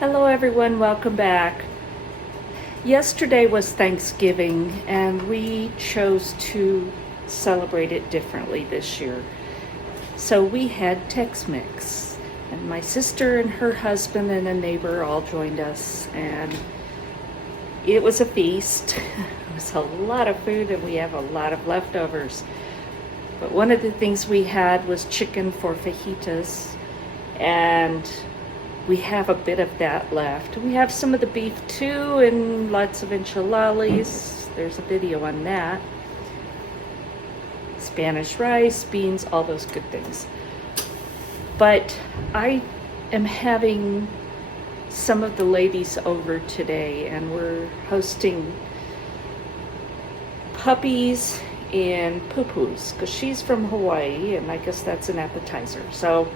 Hello everyone, welcome back. Yesterday was Thanksgiving and we chose to celebrate it differently this year. So we had Tex-Mex and my sister and her husband and a neighbor all joined us and it was a feast. It was a lot of food and we have a lot of leftovers. But one of the things we had was chicken for fajitas and we have a bit of that left. We have some of the beef too and lots of enchiladas. There's a video on that. Spanish rice, beans, all those good things. But I am having some of the ladies over today and we're hosting puppies and poo-poos because she's from Hawaii and I guess that's an appetizer. So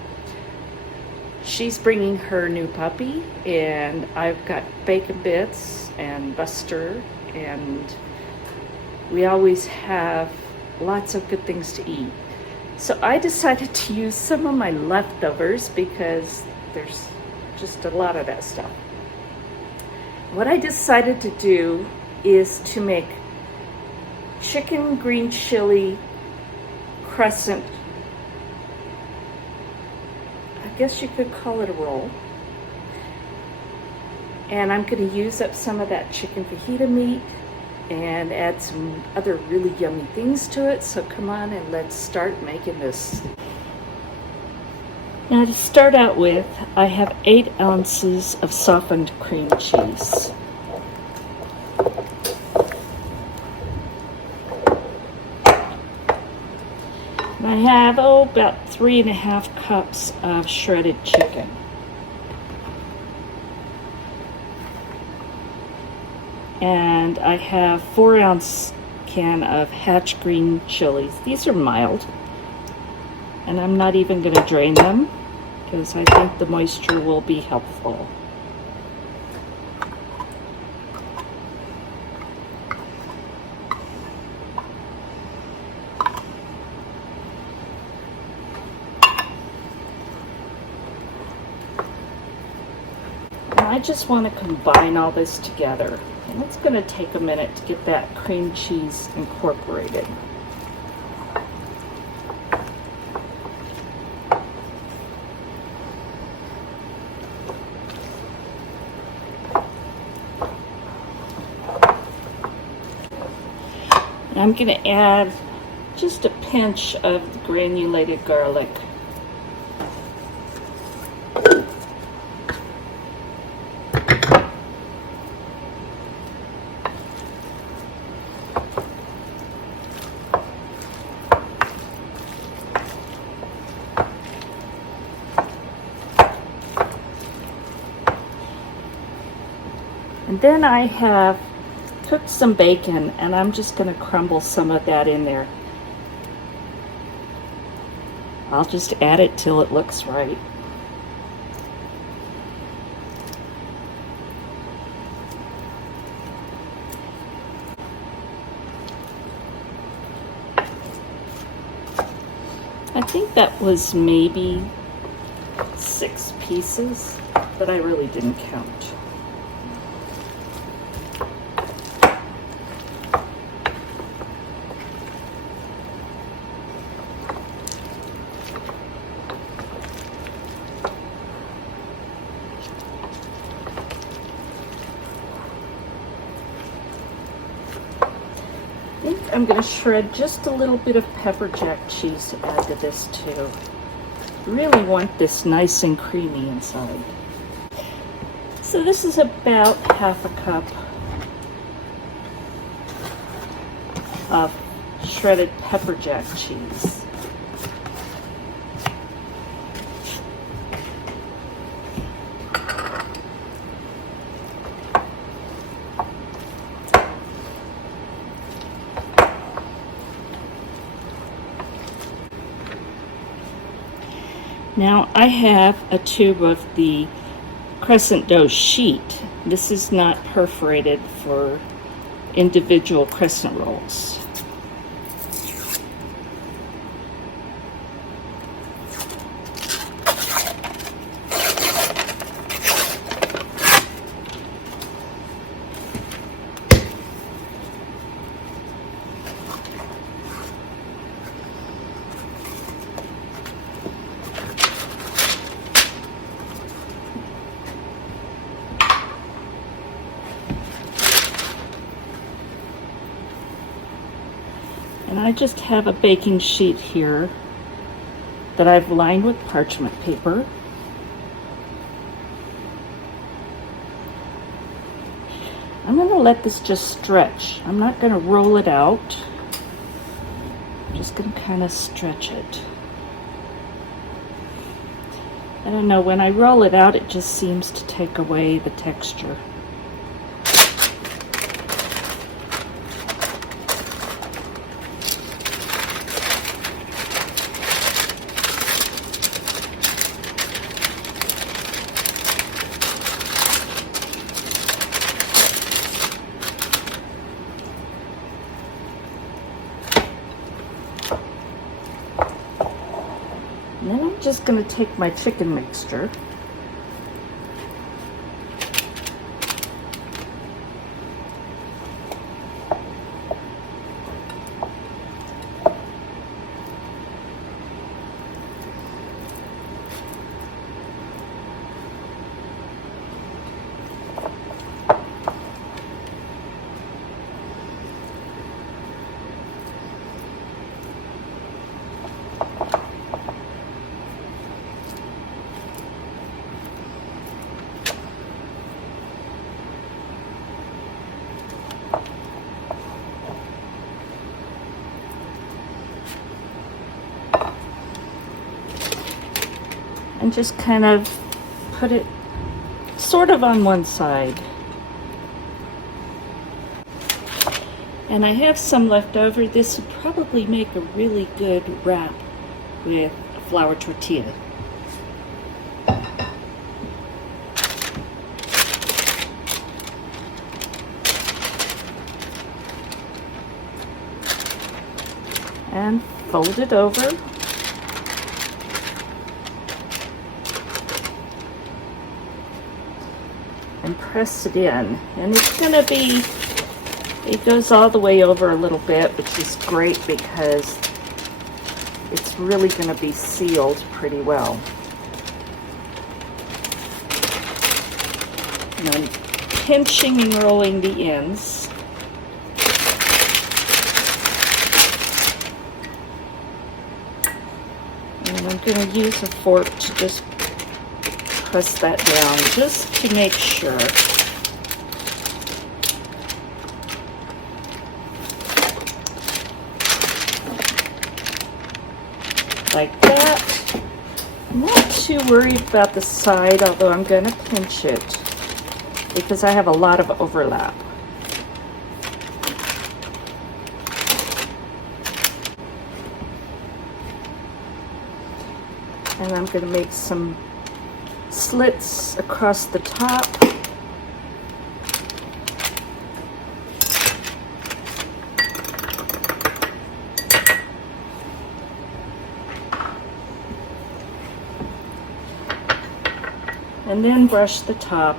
she's bringing her new puppy and I've got bacon bits and Buster and we always have lots of good things to eat. So I decided to use some of my leftovers because there's just a lot of that stuff. What I decided to do is to make chicken green chili crescent. I guess you could call it a roll. And I'm going to use up some of that chicken fajita meat and add some other really yummy things to it. So come on and let's start making this. Now to start out with, I have 8 ounces of softened cream cheese. And I have about 3.5 cups of shredded chicken. And I have 4-ounce can of Hatch green chilies. These are mild. And I'm not even going to drain them because I think the moisture will be helpful. I just want to combine all this together. And it's going to take a minute to get that cream cheese incorporated. And I'm going to add just a pinch of the granulated garlic. And then I have cooked some bacon and I'm just going to crumble some of that in there. I'll just add it till it looks right. I think that was maybe 6 pieces, but I really didn't count. I'm going to shred just a little bit of pepper jack cheese to add to this too. Really want this nice and creamy inside. So this is about 1/2 cup of shredded pepper jack cheese. Now I have a tube of the crescent dough sheet. This is not perforated for individual crescent rolls. I just have a baking sheet here that I've lined with parchment paper. I'm going to let this just stretch. I'm not going to roll it out. I'm just going to kind of stretch it. I don't know, when I roll it out, it just seems to take away the texture. And then I'm just going to take my chicken mixture and just kind of put it sort of on one side. And I have some left over. This would probably make a really good wrap with a flour tortilla. And fold it over. And press it in. And it's going to be, it goes all the way over a little bit, which is great because it's really going to be sealed pretty well. And I'm pinching and rolling the ends. And I'm going to use a fork to just press that down just to make sure. Like that. I'm not too worried about the side, although I'm going to pinch it because I have a lot of overlap. And I'm going to make some slits across the top. And then brush the top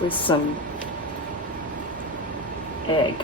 with some egg.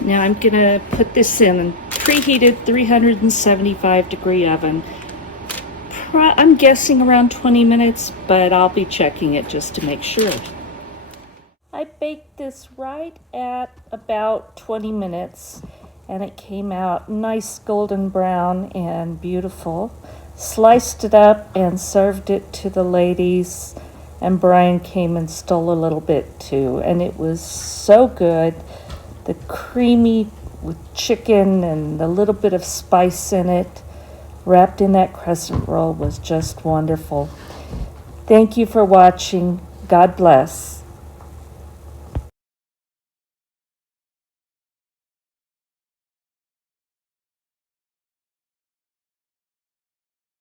Now I'm gonna put this in a preheated 375-degree oven. I'm guessing around 20 minutes, but I'll be checking it just to make sure. I baked this right at about 20 minutes and it came out nice golden brown and beautiful. Sliced it up and served it to the ladies, and Brian came and stole a little bit too, and it was so good. The creamy with chicken and a little bit of spice in it, wrapped in that crescent roll, was just wonderful. Thank you for watching. God bless.